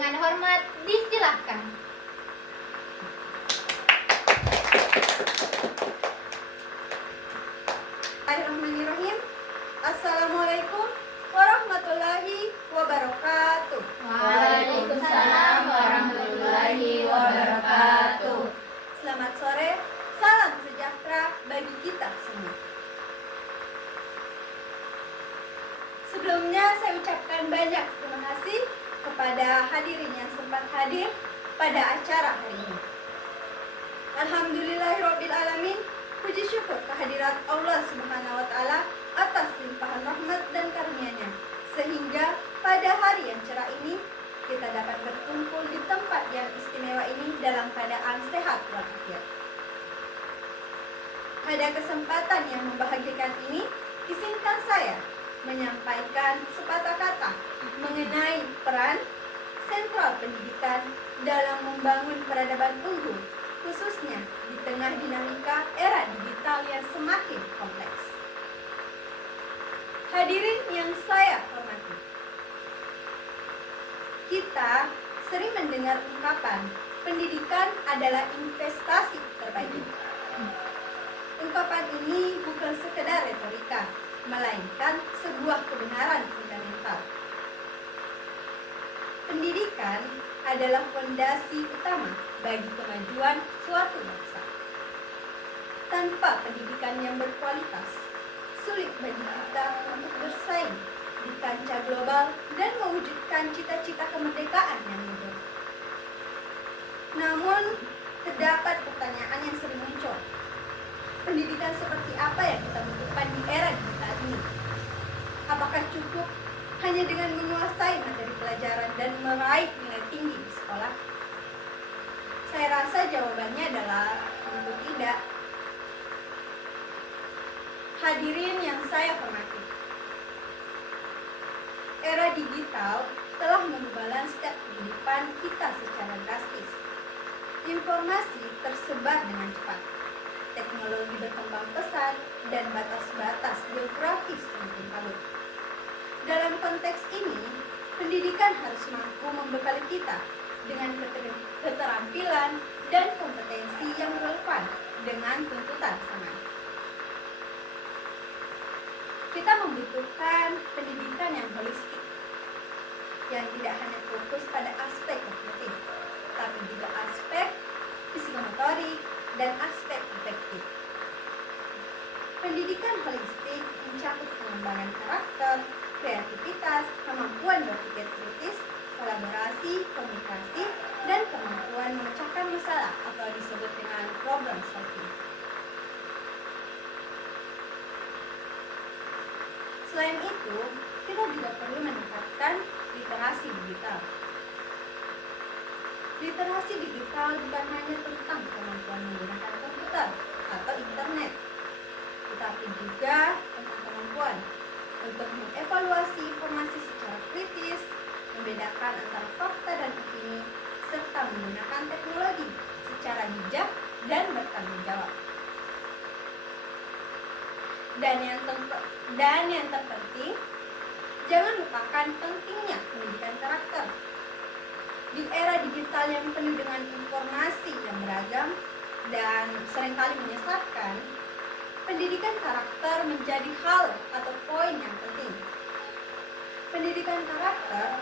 Dengan hormat, disilahkan. Bismillahirrahmanirrahim. Assalamualaikum warahmatullahi wabarakatuh. Waalaikumsalam warahmatullahi wabarakatuh. Selamat sore, salam sejahtera bagi kita semua. Sebelumnya saya ucapkan banyak terima kasih kepada hadirin yang sempat hadir pada acara hari ini. Alhamdulillahirrabbilalamin. Puji syukur kehadirat Allah Subhanahu wa Ta'ala atas limpahan rahmat dan karunia-Nya, sehingga pada hari yang cerah ini kita dapat berkumpul di tempat yang istimewa ini dalam keadaan sehat walafiat. Pada kesempatan yang membahagiakan ini, izinkan saya menyampaikan sepatah kata mengenai peran sentral pendidikan dalam membangun peradaban unggul, khususnya di tengah dinamika era digital yang semakin kompleks. Hadirin yang saya hormati, kita sering mendengar ungkapan pendidikan adalah investasi terbaik. Ungkapan ini bukan sekedar retorika, melainkan sebuah kebenaran fundamental. Pendidikan adalah fondasi utama bagi kemajuan suatu bangsa. Tanpa pendidikan yang berkualitas, sulit bagi kita untuk bersaing di kancah global dan mewujudkan cita-cita kemerdekaan yang hidup. Namun, terdapat pertanyaan yang sering muncul. Pendidikan seperti apa yang kita butuhkan di era digital ini? Apakah cukup hanya dengan menguasai materi pelajaran dan meraih nilai tinggi di sekolah? Saya rasa jawabannya adalah tentu tidak. Hadirin yang saya hormati, era digital telah mengubah lanskap kehidupan kita secara drastis. Informasi tersebar dengan cepat, teknologi berkembang pesat, dan batas-batas geografis semakin padat. Dalam konteks ini, pendidikan harus mampu membekali kita dengan keterampilan dan kompetensi yang relevan dengan tuntutan zaman. Kita membutuhkan pendidikan yang holistik, yang tidak hanya fokus pada aspek kognitif, tapi juga aspek psikomotorik dan aspek afektif. Pendidikan holistik mencakup pengembangan karakter, kreativitas, kemampuan berpikir kritis, kolaborasi, komunikasi, dan kemampuan memecahkan masalah atau disebut dengan problem solving. Selain itu, kita juga perlu meningkatkan literasi digital. Literasi digital bukan hanya tentang kemampuan menggunakan komputer atau internet, tetapi juga tentang kemampuan untuk mengevaluasi informasi secara kritis, membedakan antara fakta dan opini, serta menggunakan teknologi secara bijak dan bertanggung jawab. Dan yang terpenting, jangan lupakan pentingnya pendidikan karakter. Di era digital yang penuh dengan informasi yang beragam dan seringkali menyesatkan, pendidikan karakter menjadi hal atau poin yang penting. Pendidikan karakter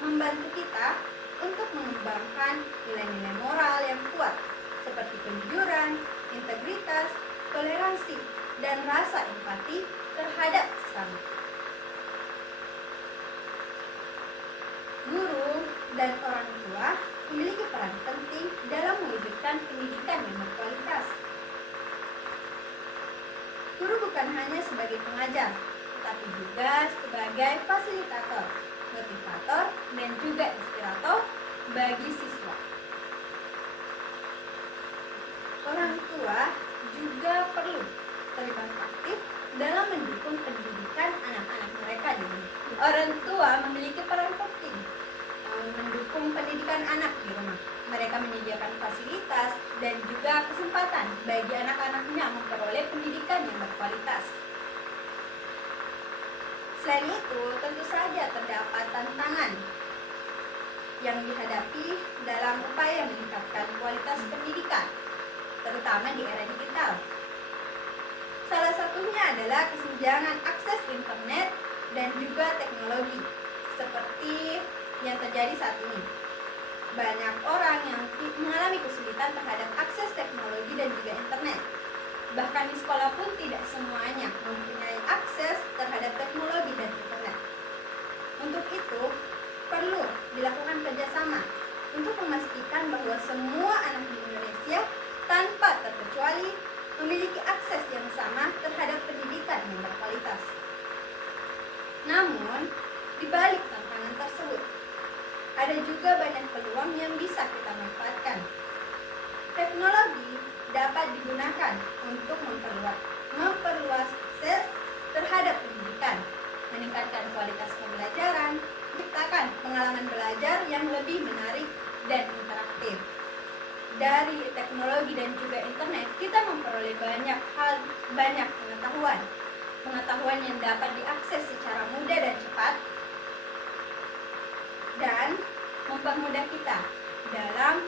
membantu kita untuk mengembangkan nilai-nilai moral yang kuat seperti kejujuran, integritas, toleransi, dan rasa empati terhadap sesama. Guru dan orang tua memiliki peran penting dalam mewujudkan pendidikan yang berkualitas. Guru bukan hanya sebagai pengajar, tetapi juga sebagai fasilitator, motivator, dan juga inspirator bagi siswa. Orang tua juga perlu terlibat aktif dalam mendukung pendidikan anak-anak mereka di rumah. Orang tua memiliki peran penting mendukung pendidikan anak di rumah. Mereka menyediakan fasilitas dan juga kesempatan bagi anak-anaknya memperoleh pendidikan yang berkualitas. Selain itu, tentu saja terdapat tantangan yang dihadapi dalam upaya meningkatkan kualitas pendidikan, terutama di era digital. Salah satunya adalah kesenjangan akses internet dan juga teknologi, seperti yang terjadi saat ini. Banyak orang yang mengalami kesulitan terhadap akses teknologi dan juga internet. Bahkan di sekolah pun tidak semuanya mempunyai akses terhadap teknologi dan internet. Untuk itu, perlu dilakukan kerjasama untuk memastikan bahwa semua anak di Indonesia tanpa terkecuali memiliki akses yang sama terhadap pendidikan yang berkualitas. Namun, di balik tantangan tersebut, ada juga banyak peluang yang bisa kita manfaatkan. Teknologi dapat digunakan untuk memperluas akses terhadap pendidikan, meningkatkan kualitas pembelajaran, menciptakan pengalaman belajar yang lebih menarik dan interaktif. Dari teknologi dan juga internet, kita memperoleh banyak pengetahuan yang dapat diakses secara mudah dan cepat, dan mempermudah kita dalam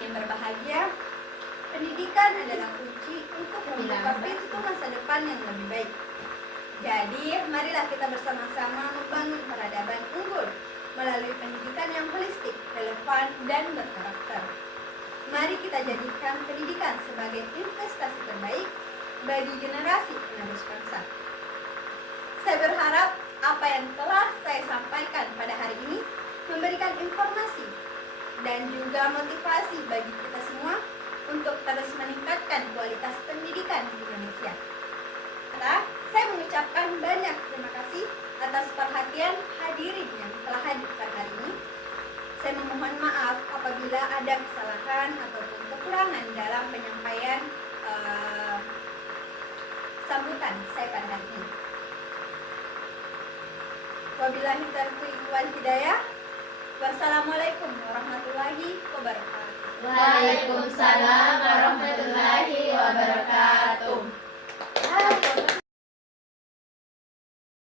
yang berbahagia. Pendidikan adalah kunci untuk membuka pintu masa depan yang lebih baik. Jadi, marilah kita bersama-sama membangun peradaban unggul melalui pendidikan yang holistik, relevan, dan berkarakter. Mari kita jadikan pendidikan sebagai investasi terbaik bagi generasi penerus bangsa. Saya berharap apa yang telah saya sampaikan pada hari ini memberikan informasi dan juga motivasi bagi kita semua untuk terus meningkatkan kualitas pendidikan di Indonesia. Saya mengucapkan banyak terima kasih atas perhatian hadirin yang telah hadir pada hari ini. Saya memohon maaf apabila ada kesalahan ataupun kekurangan dalam penyampaian sambutan saya pada hari ini. Wabillahi taufiq wal hidayah. Wassalamualaikum warahmatullahi wabarakatuh. Waalaikumsalam warahmatullahi wabarakatuh.